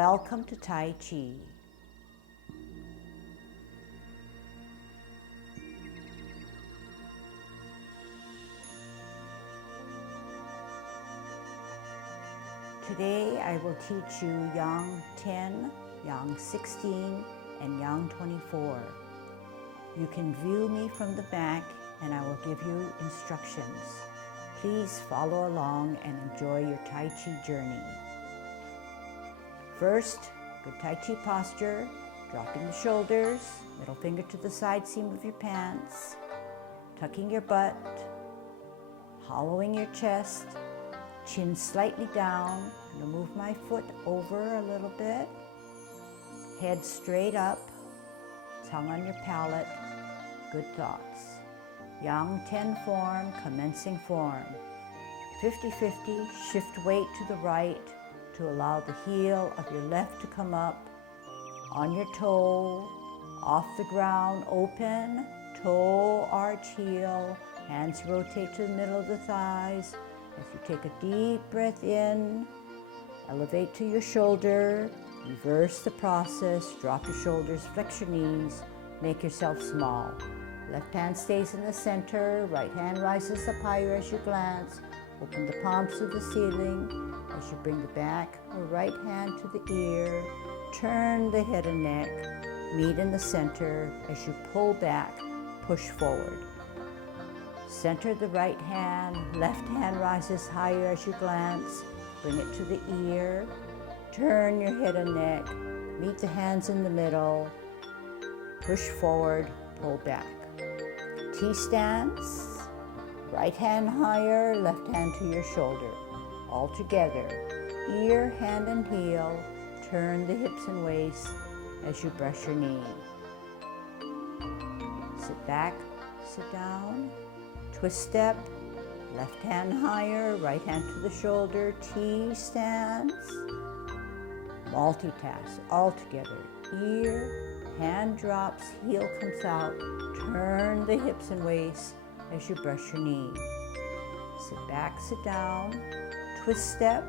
welcome to Tai Chi. Today I will teach you Yang 10, Yang 16, and Yang 24. You can view me from the back and I will give you instructions. Please follow along and enjoy your Tai Chi journey. First, good Tai Chi posture, dropping the shoulders, middle finger to the side seam of your pants, tucking your butt, hollowing your chest, chin slightly down. I'm going to move my foot over a little bit, head straight up, tongue on your palate, good thoughts. Yang 10 form, commencing form. 50-50, shift weight to the right to allow the heel of your left to come up, on your toe, off the ground, open, toe, arch, heel, hands rotate to the middle of the thighs. As you take a deep breath in, elevate to your shoulder, reverse the process, drop your shoulders, flex your knees, make yourself small. Left hand stays in the center, right hand rises up higher as you glance. Open the palms to the ceiling as you bring the back or right hand to the ear. Turn the head and neck, meet in the center as you pull back, push forward. Center the right hand, left hand rises higher as you glance. Bring it to the ear. Turn your head and neck, meet the hands in the middle. Push forward, pull back. T-stance, right hand higher, left hand to your shoulder. All together, ear, hand, and heel. Turn the hips and waist as you brush your knee. Sit back, sit down. Twist step, left hand higher, right hand to the shoulder. T-stance. Multitask, all together. Ear, hand drops, heel comes out. Turn the hips and waist as you brush your knee. Sit back, sit down. Twist step.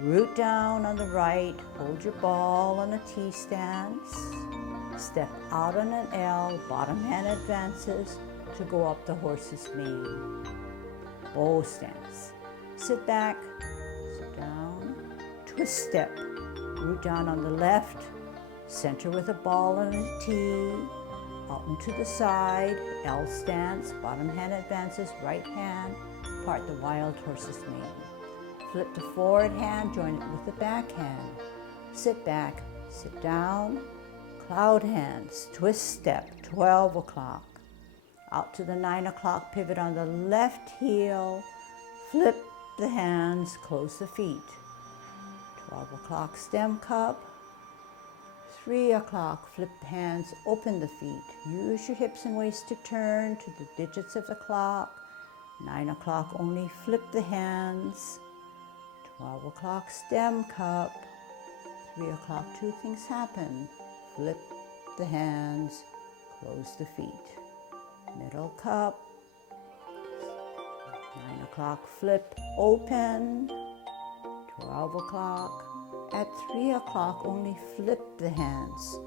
Root down on the right. Hold your ball on a T-stance. Step out on an L. Bottom hand advances to go up the horse's mane. Bow stance. Sit back, sit down. Twist step. Root down on the left. Center with a ball and a T. Out and to the side. L stance. Bottom hand advances. Right hand. Part the wild horse's mane. Flip the forward hand. Join it with the back hand. Sit back. Sit down. Cloud hands. Twist step. 12 o'clock. Out to the 9 o'clock. Pivot on the left heel. Flip the hands. Close the feet. 12 o'clock. Stem cup. 3 o'clock, flip the hands, open the feet. Use your hips and waist to turn to the digits of the clock. 9 o'clock, only flip the hands. 12 o'clock, stem cup. 3 o'clock, two things happen. Flip the hands, close the feet. Middle cup. 9 o'clock, flip, open. 12 o'clock. At 3 o'clock, only flip the hands.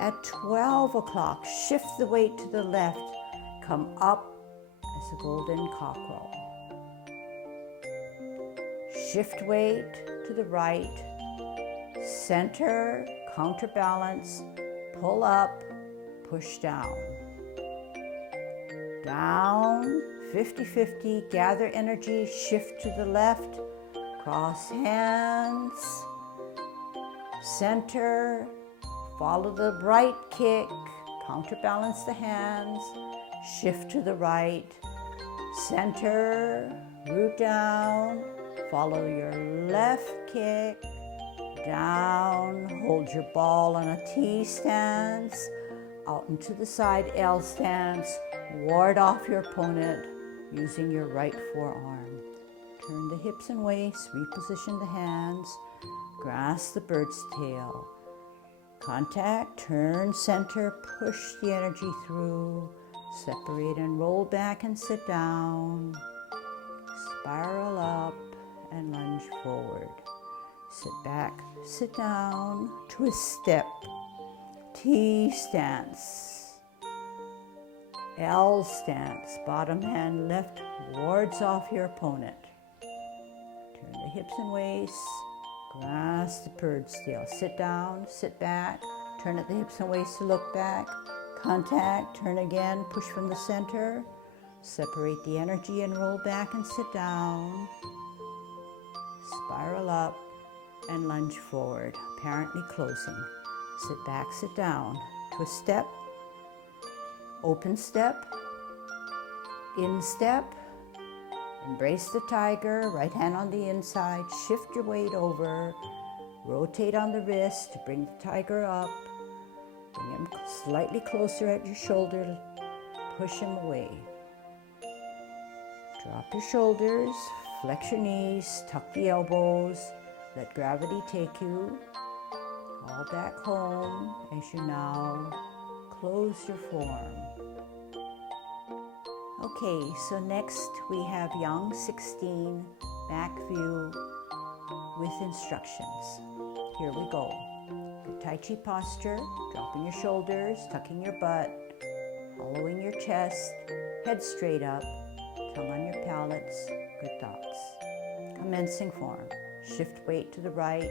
At 12 o'clock, shift the weight to the left. Come up as a golden cockerel. Shift weight to the right. Center, counterbalance, pull up, push down. Down, 50-50, gather energy, shift to the left. Cross hands. Center, follow the right kick, counterbalance the hands, shift to the right, center, root down, follow your left kick, down, hold your ball on a T stance, out and to the side, L stance, ward off your opponent using your right forearm. Turn the hips and waist, reposition the hands, grasp the bird's tail. Contact, turn, center, push the energy through, separate and roll back and sit down. Spiral up and lunge forward. Sit back, sit down, twist step, T stance, L stance, bottom hand left wards off your opponent. Turn the hips and waist, grasp the bird still. Sit down, sit back, turn at the hips and waist to look back, contact, turn again, push from the center, separate the energy and roll back and sit down, spiral up and lunge forward, apparently closing. Sit back, sit down, twist step, open step, in step, embrace the tiger, right hand on the inside, shift your weight over, rotate on the wrist to bring the tiger up, bring him slightly closer at your shoulder, push him away. Drop your shoulders, flex your knees, tuck the elbows, let gravity take you all back home as you now close your form. Okay, so next we have Yang 16 back view with instructions. Here we go. Good Tai Chi posture, dropping your shoulders, tucking your butt, hollowing your chest, head straight up, tongue on your palates, good thoughts. Commencing form. Shift weight to the right,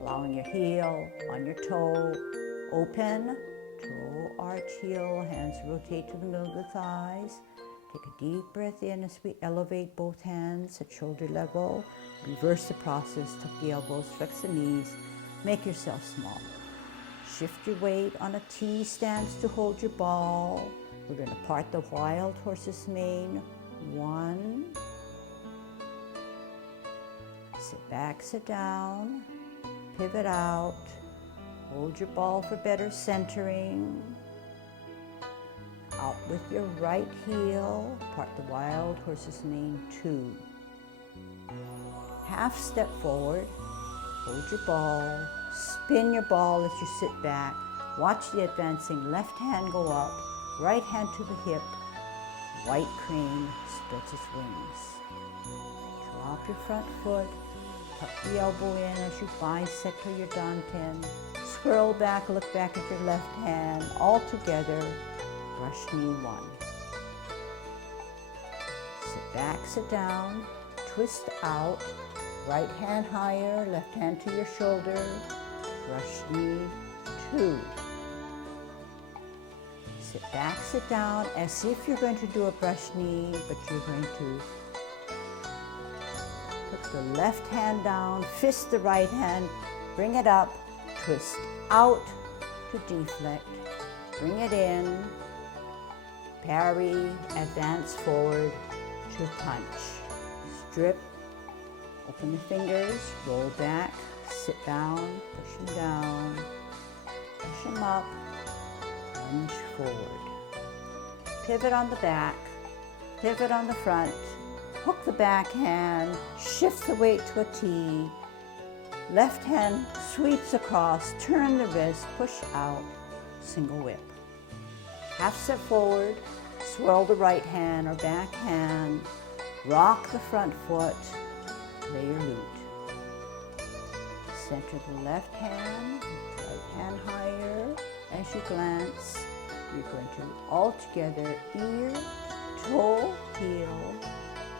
allowing your heel on your toe, open, toe arch heel, hands rotate to the middle of the thighs. Take a deep breath in as we elevate both hands at shoulder level. Reverse the process, tuck the elbows, flex the knees, make yourself small. Shift your weight on a T stance to hold your ball. We're going to part the wild horse's mane. 1. Sit back, sit down, pivot out, hold your ball for better centering. Out with your right heel, part the wild horse's mane. 2. Half step forward, hold your ball, spin your ball as you sit back. Watch the advancing left hand go up, right hand to the hip. White crane spreads its wings. Drop your front foot, tuck the elbow in as you bisect to your dantian. Swirl back, look back at your left hand, all together. Brush knee 1. Sit back, sit down, twist out, right hand higher, left hand to your shoulder, brush knee 2. Sit back, sit down, as if you're going to do a brush knee, but you're going to put the left hand down, fist the right hand, bring it up, twist out to deflect, bring it in, parry, advance forward to punch. Strip, open the fingers, roll back, sit down, push them down, push them up, lunge forward. Pivot on the back, pivot on the front, hook the back hand, shift the weight to a T, left hand sweeps across, turn the wrist, push out, single whip. Half step forward, swirl the right hand or back hand, rock the front foot, lay your lute. Center the left hand, right hand higher. As you glance, you're going to all together ear, toe, heel,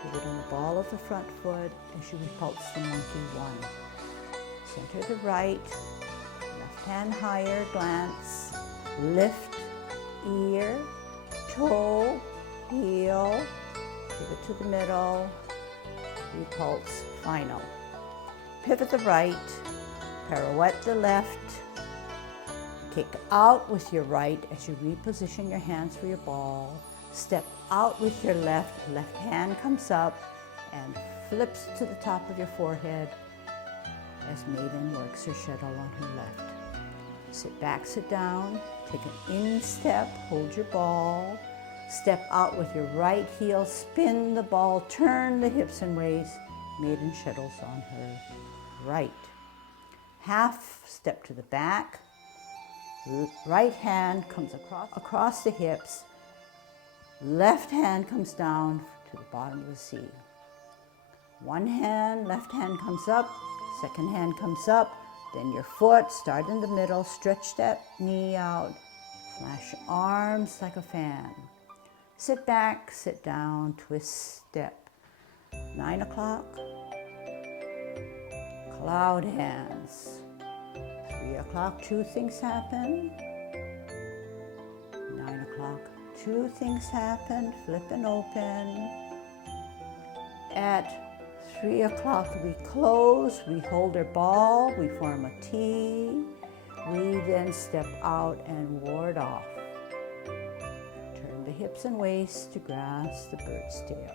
pivot on the ball of the front foot as you repulse the monkey 1. Center the right, left hand higher, glance, lift, ear, toe, heel, pivot to the middle, repulse, final. Pivot the right, pirouette the left, kick out with your right as you reposition your hands for your ball, step out with your left, left hand comes up and flips to the top of your forehead as Maiden works her shuttle on her left. Sit back, sit down, take an in step, hold your ball, step out with your right heel, spin the ball, turn the hips and waist, Maiden shuttles on her right. Half step to the back, right hand comes across the hips, left hand comes down to the bottom of the C. One hand, left hand comes up, Second hand comes up, then your foot, start in the middle, stretch that knee out, flash arms like a fan. Sit back, sit down, twist, step. 9 o'clock, cloud hands. 3 o'clock, two things happen. 9 o'clock, two things happen, flip and open. At 3 o'clock we close, we hold our ball, we form a T. We then step out and ward off. Turn the hips and waist to grasp the bird's tail.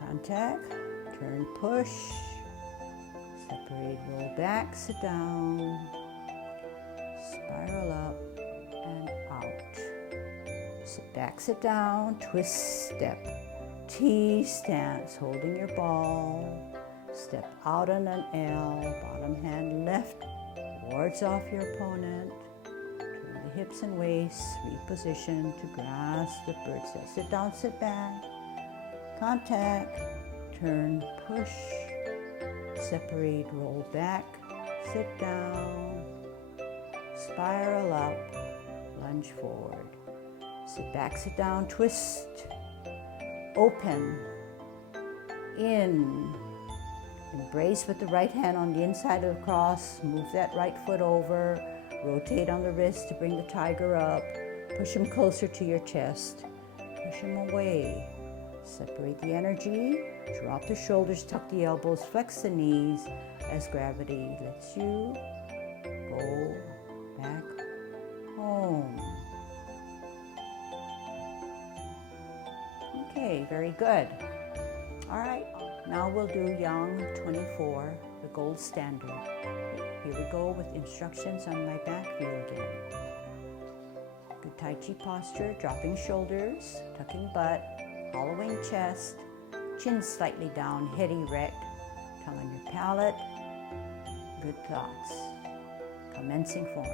Contact, turn, push, separate, roll back, sit down, spiral up and out. Sit back, sit down, twist, step. T stance, holding your ball. Step out on an L, bottom hand left, wards off your opponent. Turn the hips and waist, reposition to grasp the bird's tail. Sit down, sit back. Contact, turn, push, separate, roll back, sit down, spiral up, lunge forward. Sit back, sit down, twist, open, in, embrace with the right hand on the inside of the cross, move that right foot over, rotate on the wrist to bring the tiger up, push him closer to your chest, push him away, separate the energy, drop the shoulders, tuck the elbows, flex the knees as gravity lets you go back home. Okay, very good. All right, now we'll do Yang 24, the gold standard. Here we go with instructions on my back view again. Good Tai Chi posture, dropping shoulders, tucking butt, hollowing chest, chin slightly down, head erect, tongue on your palate. Good thoughts. Commencing form.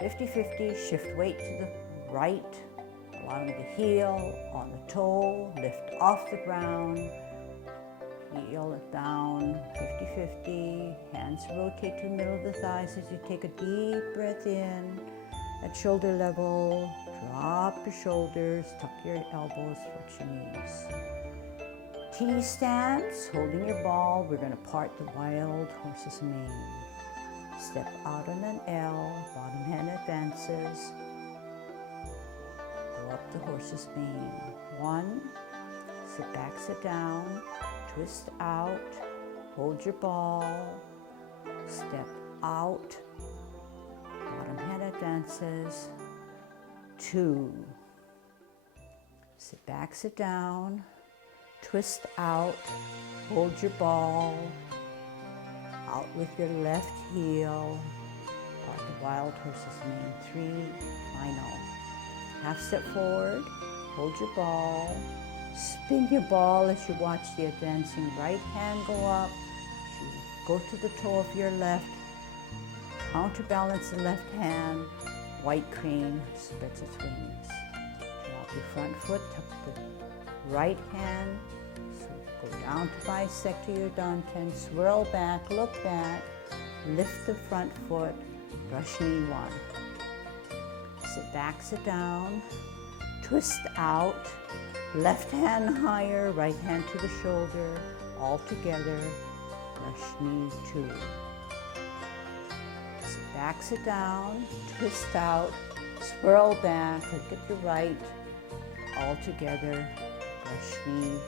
50-50, shift weight to the right, allowing the heel on the toe, lift off the ground, heel it down, 50-50, hands rotate to the middle of the thighs as you take a deep breath in. At shoulder level, drop your shoulders, tuck your elbows, flex your knees. T stance, holding your ball, we're going to part the wild horse's mane. Step out on an L, bottom hand advances. Go up the horse's mane. 1, sit back, sit down, twist out, hold your ball, step out, bottom hand advances. 2, sit back, sit down, twist out, hold your ball, out with your left heel, part the wild horse's mane. 3, final. Half step forward, hold your ball, spin your ball as you watch the advancing right hand go up. As you go to the toe of your left, counterbalance the left hand, white crane spreads its wings. Drop your front foot, tuck the right hand, so go down to bisect to your dantian, swirl back, look back, lift the front foot, brush knee 1. Sit back, sit down, twist out, left hand higher, right hand to the shoulder, all together, brush knee 2. Sit back, sit down, twist out, swirl back, look at the right, all together, brush knee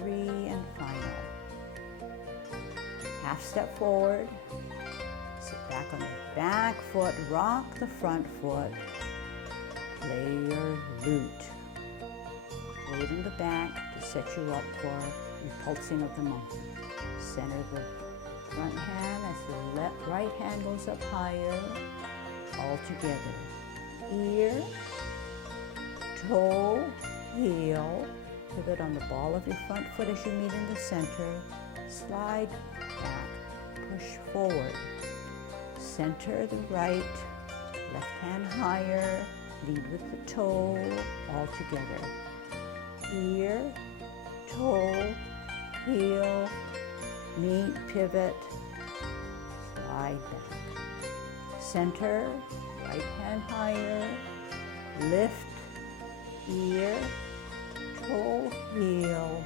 3, and final. Half step forward, sit back on the back foot, rock the front foot, play your lute. Weight in the back to set you up for repulsing of the monkey. Center the front hand as the right hand goes up higher, all together. Ear, toe, heel, pivot on the ball of your front foot as you meet in the center, slide back, push forward. Center the right, left hand higher, lead with the toe, all together. Ear, toe, heel, meet, pivot, slide back. Center, right hand higher, lift, ear, toe, heel,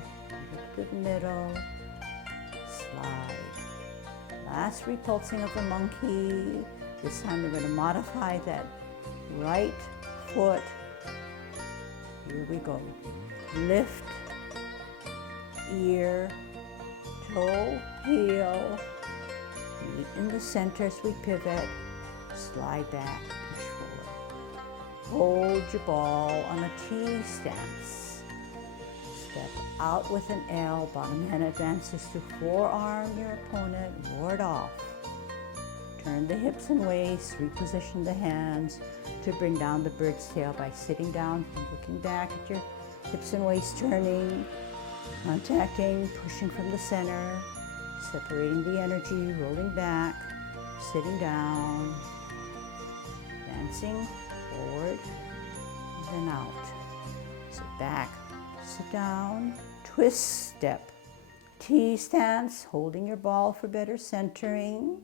to the middle, slide. Last repulsing of the monkey. This time we're going to modify that right foot. Here we go. Lift, ear, toe, heel, meet in the center as we pivot, slide back, push forward. Hold your ball on a T stance. Step out with an L, bottom hand advances to forearm your opponent, ward off. Turn the hips and waist, reposition the hands to bring down the bird's tail by sitting down and looking back at your hips and waist, turning, contacting, pushing from the center, separating the energy, rolling back, sitting down, advancing forward, and then out. Sit back, sit down, twist step, T stance, holding your ball for better centering.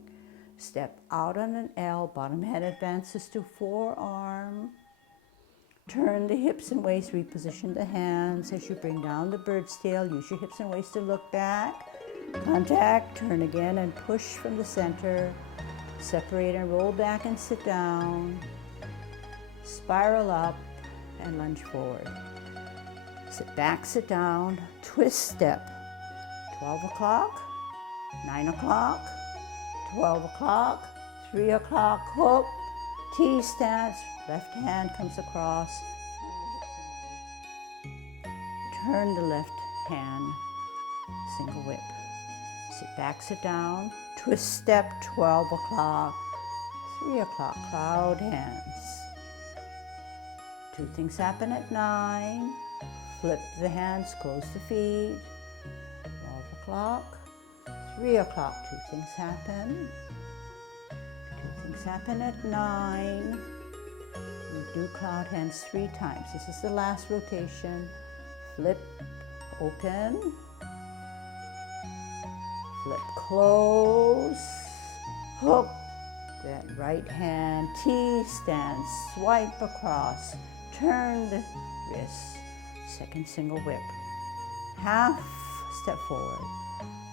Step out on an L, bottom hand advances to forearm. Turn the hips and waist, reposition the hands as you bring down the bird's tail. Use your hips and waist to look back. Contact, turn again and push from the center. Separate and roll back and sit down. Spiral up and lunge forward. Sit back, sit down, twist step. 12 o'clock, 9 o'clock, 12 o'clock, 3 o'clock, hook, T stance, left hand comes across. Turn the left hand, single whip. Sit back, sit down, twist step, 12 o'clock, 3 o'clock, cloud hands. Two things happen at 9. Flip the hands, close the feet. 12 o'clock, 3 o'clock, two things happen. Two things happen at 9. We do cloud hands 3 times. This is the last rotation. Flip, open. Flip, close. Hook that right hand, T stance, swipe across. Turn the wrist. Second single whip. Half step forward.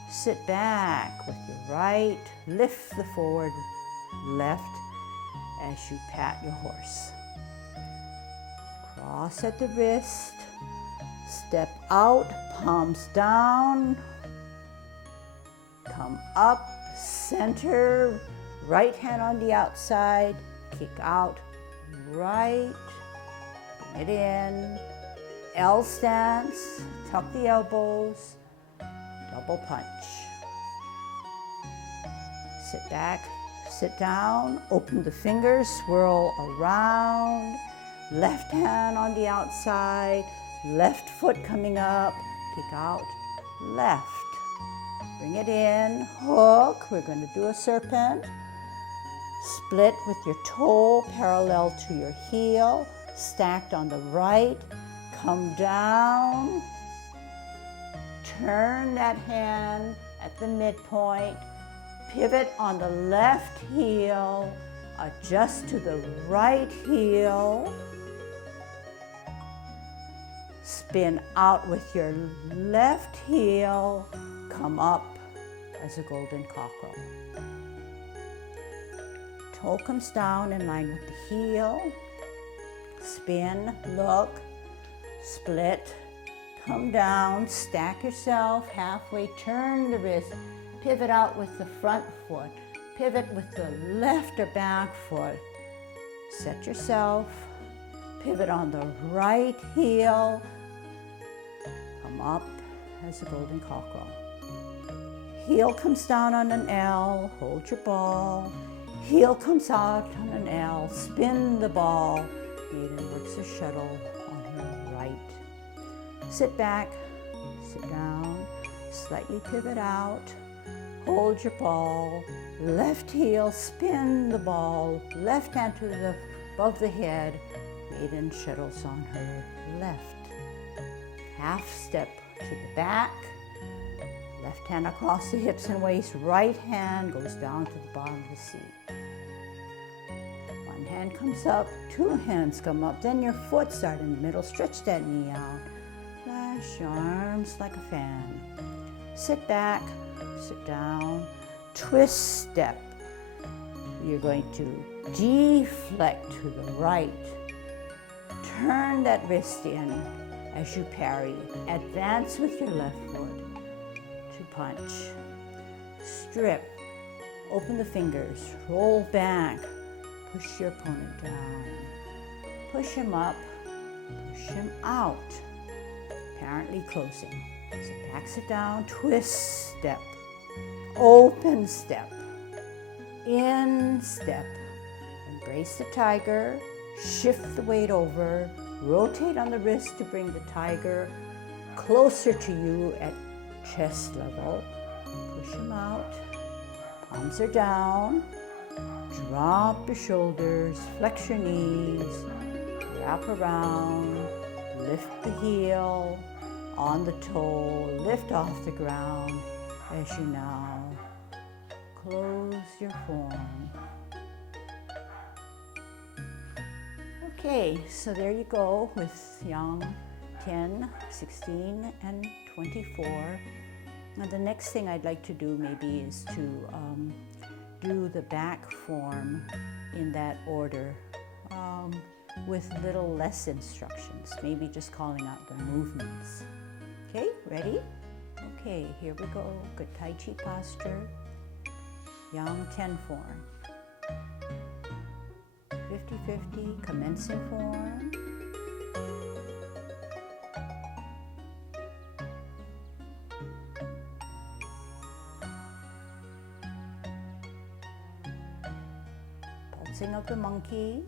Sit back with your right, lift the forward left as you pat your horse. Cross at the wrist, step out, palms down, come up, center, right hand on the outside, kick out, right, bring it in, L stance, tuck the elbows, double punch. Sit back, sit down, open the fingers, swirl around, left hand on the outside, left foot coming up, kick out, left. Bring it in, hook, we're going to do a serpent. Split with your toe parallel to your heel, stacked on the right, come down, turn that hand at the midpoint, pivot on the left heel, adjust to the right heel, spin out with your left heel, come up as a golden cockerel. Toe comes down in line with the heel, spin, look, split, come down, stack yourself halfway, turn the wrist, pivot out with the front foot, pivot with the left or back foot, set yourself, pivot on the right heel, come up as a golden cockerel. Heel comes down on an L, hold your ball, heel comes out on an L, spin the ball, maiden works a shuttle on her right. Sit back, sit down, slightly pivot out, hold your ball, left heel, spin the ball, left hand to the above the head, maiden shuttles on her left. Half step to the back, Left hand across the hips and waist, right hand goes down to the bottom of the seat. One hand comes up, two hands come up, then your foot start in the middle, stretch that knee out. Flash your arms like a fan. Sit back, sit down, twist step. You're going to deflect to the right. Turn that wrist in as you parry. Advance with your left foot to punch. Strip. Open the fingers. Roll back. Push your opponent down. Push him up. Push him out. Apparently closing. Sit back, sit down, twist step. Open step. In step. Embrace the tiger. Shift the weight over. Rotate on the wrist to bring the tiger closer to you at chest level. Push him out. Palms are down. Drop your shoulders. Flex your knees. Wrap around. Lift the heel on the toe. Lift off the ground as you now close your form. Okay, so there you go with young 10, 16, and 24. Now the next thing I'd like to do maybe is to do the back form in that order with little less instructions, maybe just calling out the movements. Okay, ready? Okay, here we go. Good Tai Chi posture. Young 10 form. 50-50, commencing form. Pulsing of the monkey.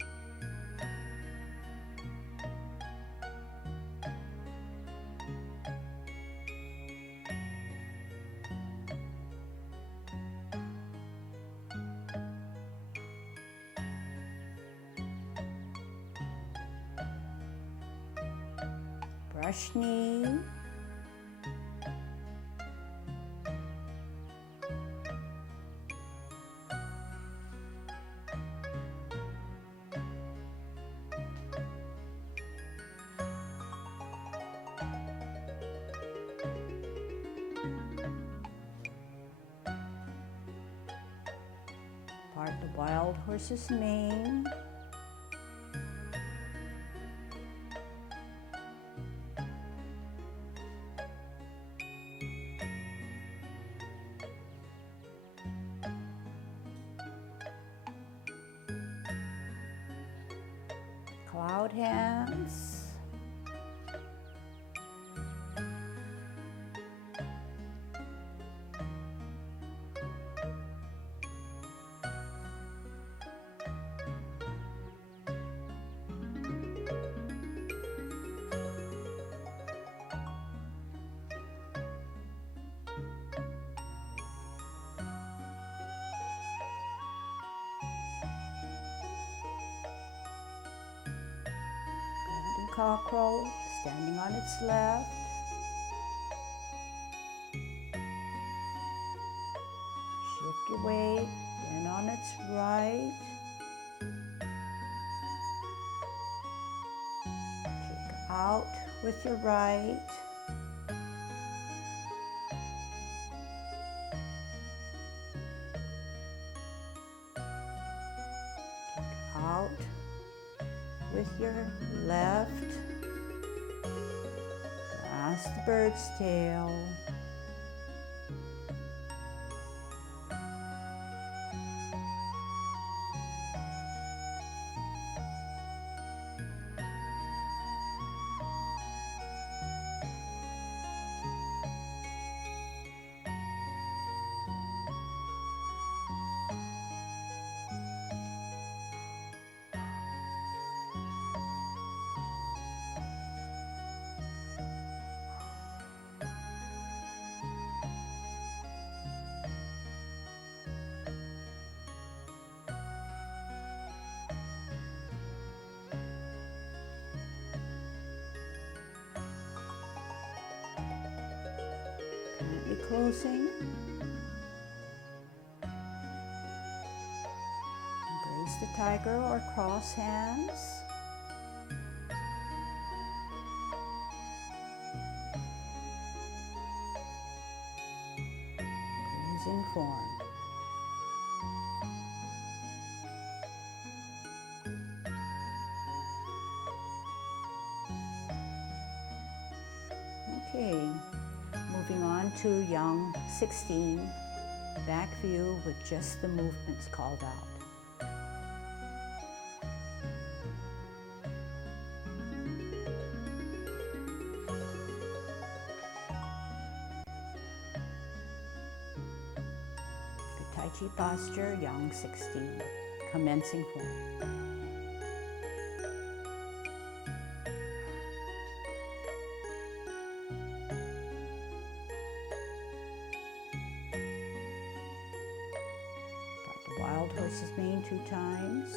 Brush knee. Part the wild horse's mane. Cloud hands. Cockerel, standing on its left. Shift your weight, in on its right. Kick out with your right. Kick out with your left. Grasp the bird's tail. closing. Embrace the tiger or cross hands. Closing form. Okay, moving on to Yang 16, back view with just the movements called out. Good Tai Chi posture, Yang 16, commencing form. Wild horse's mane 2 times.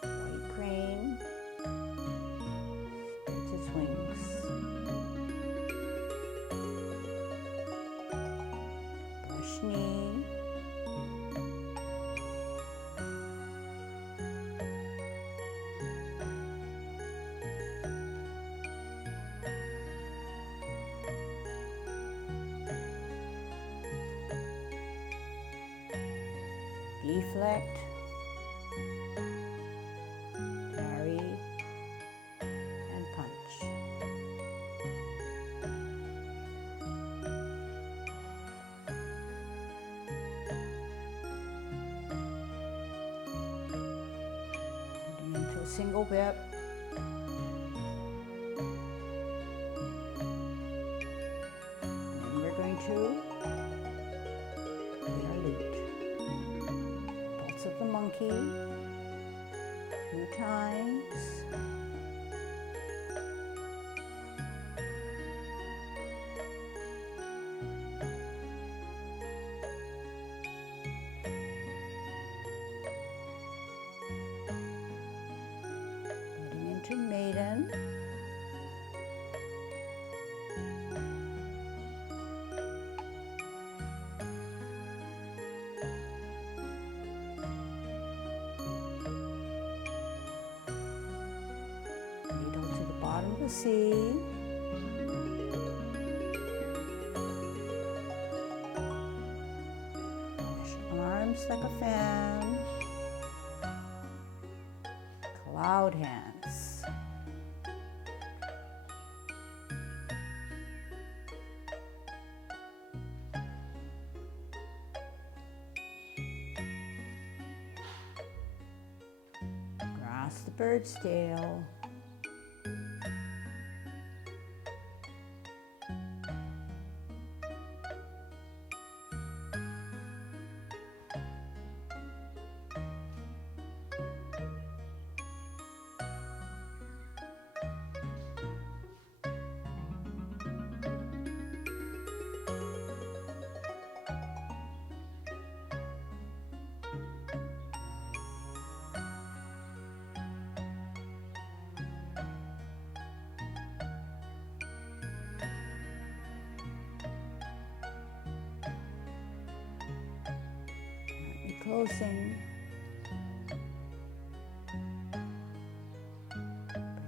White crane. Spreads its wings. Brush knee. Deflect, parry, and punch. Heading into a single whip. And we're going to play our lute. Of the monkey 2 times. Heading into maiden. Bottom of the sea. Arms like a fan. Cloud hands. Grasp the bird's tail. Closing.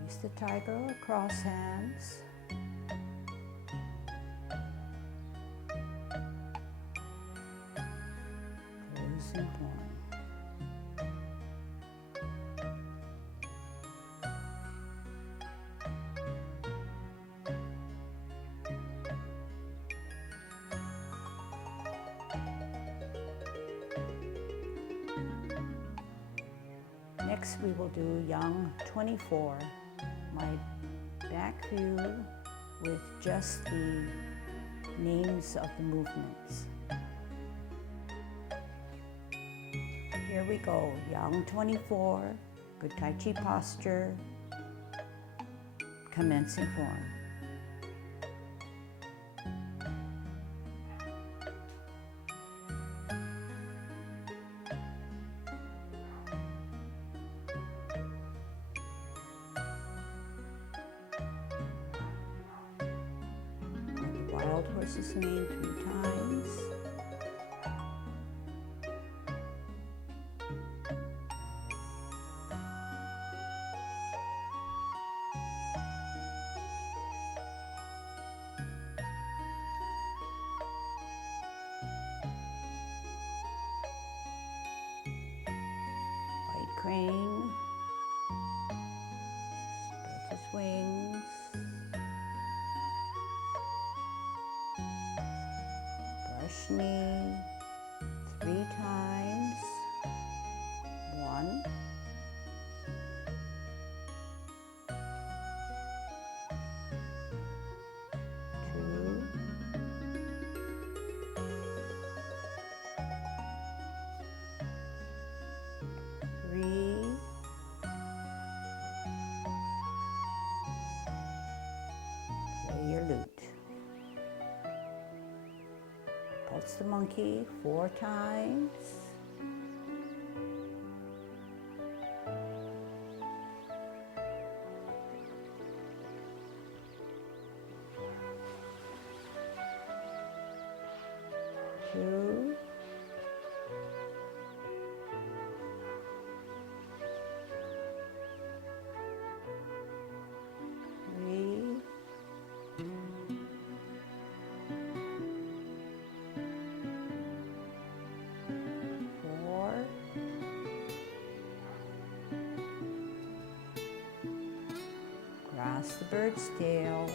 Place the tiger or cross hands. Closing point. Next we will do Yang 24, my back view with just the names of the movements. Here we go, Yang 24, good Tai Chi posture, commencing form. wild horse's mane 3 times. White crane. Spreads his wings. Brush knee 3 times. 1, 2, 3, play your lute. Pulse the monkey 4 times. Two, 3, 4, grasp the bird's tail.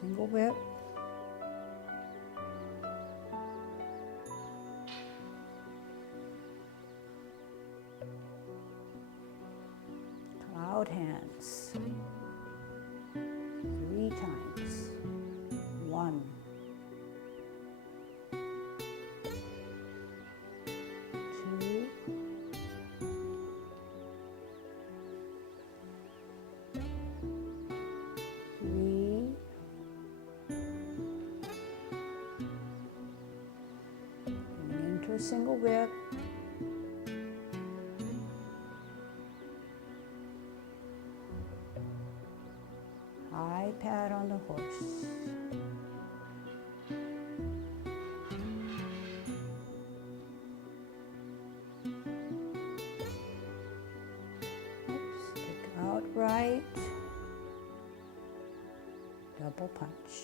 Single whip. Cloud hands 3 times. 1, 2, 3, into a single whip. High pat on the horse. Stick out right. Double punch.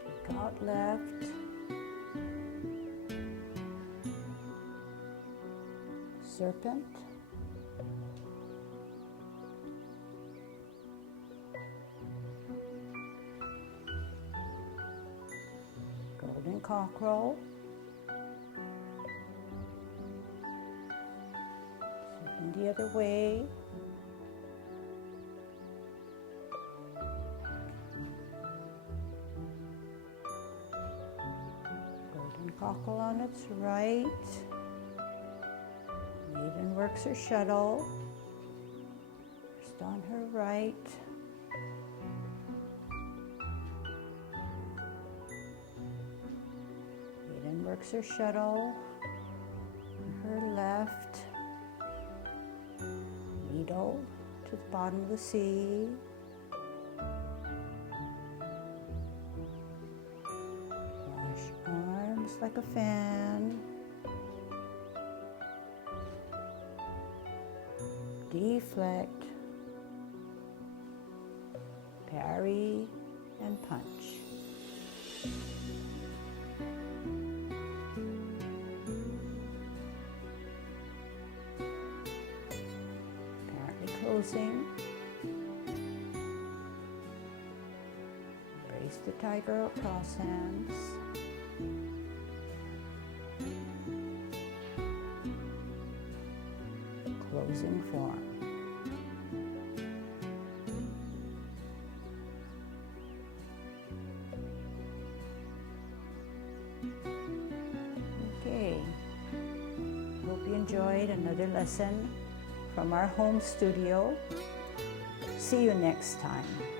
Stick out left. Serpent. Golden cockerel. Serpent the other way. Golden cockerel on its right. Maiden works her shuttle. First on her right. Maiden works her shuttle. On her left. Needle to the bottom of the sea. Wash arms like a fan. Deflect, parry, and punch. Apparently closing. tiger or cross hands. Closing form. Okay, hope you enjoyed another lesson from our home studio. See you next time.